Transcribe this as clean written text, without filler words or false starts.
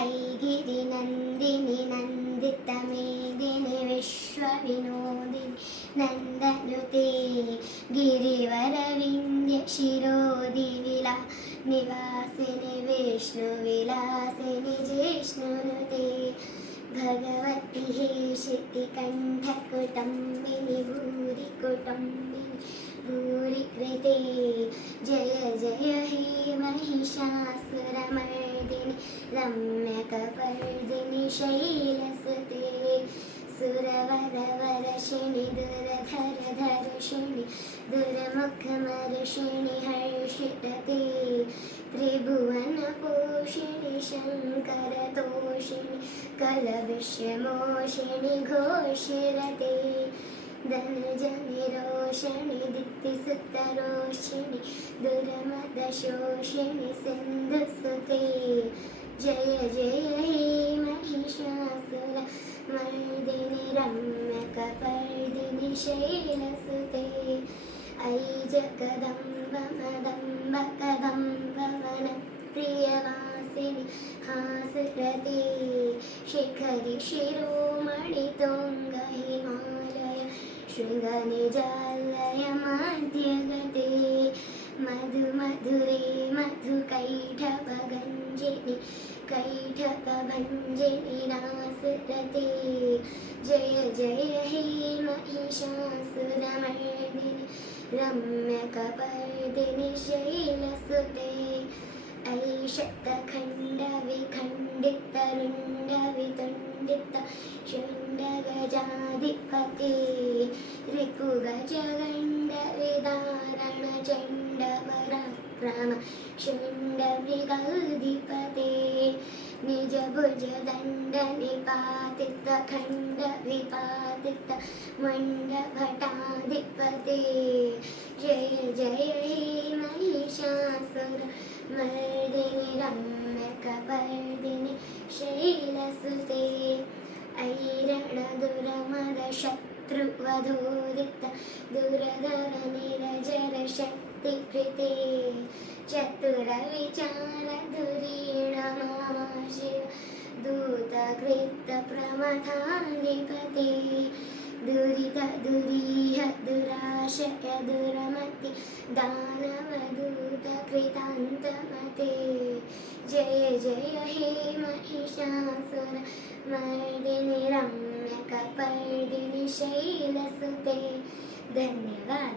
ऐगिरिनन्दिनि नन्दितमेदिनि विश्वविनोदिनि नन्दनुते गिरिवरविन्द्यशिरोदिविला निवासिनि विष्णुविलासिनि जिष्णुनुते भगवति हेशितिकण्ठकुटुम्बिनि भूरिकुटुम्बिनि भूरिकृते जय जय हे महिषासुरमर्दिनि रम्यकपर्दिनि शैलसुते सुरवरवरशिणि दुरधरधर्षिणि दुर्मुखमर्षिणि हर्षितते त्रिभुवनपोषिणि शङ्करतोषिणि कलविष्यमोषिणि घोषिरते धनुजनिरोषिणि दिक्तिसुतरोषिणि दुर्मदशोषिणि सिन्धुसुते जय जय हे महिषासुरमर्दिनि रम्यकपर्दिनि शैलसुते अयि जगदम्बमदम्बकदम्बवनप्रियवासिनि हासुरते शिखरि शिरोमणि तुङ्ग हिमालय शृङ्गनिजालय मध्यगते मधुमधुरे मधुकैटभगञ्जिनि कैटभञ्जिनि नासुरते जय जय हे महिषासुरमर्दिनि रम्यकपर्दिनि शैलसुते ऐशतखण्डविखण्डितरुण्डवितुण्डित शुण्डगजाधिपते रिपुगजगण्डविदारणचण्डपराक्रम शुण्डमृगाधिपते निजभुजदण्डनिपातितखण्डविपातित मण्डभटाधिपते जय जय हे महिषासुरमर्दिनि रम्यकपर्दिनि शैलसुते ऐरणदुरमदशत्रुवधूरित दुरधरनिरजरशक्तिकृते चतुरविचारधुरीणमाशिव दूतकृतप्रमथाधिपते दुरितदुरीह दुराशय दुरमति दानवदूतकृतान्तमते जय जय हे महिषासुरमर्दिनि रम्यकपर्दिनि शैलसुते धन्यवाद।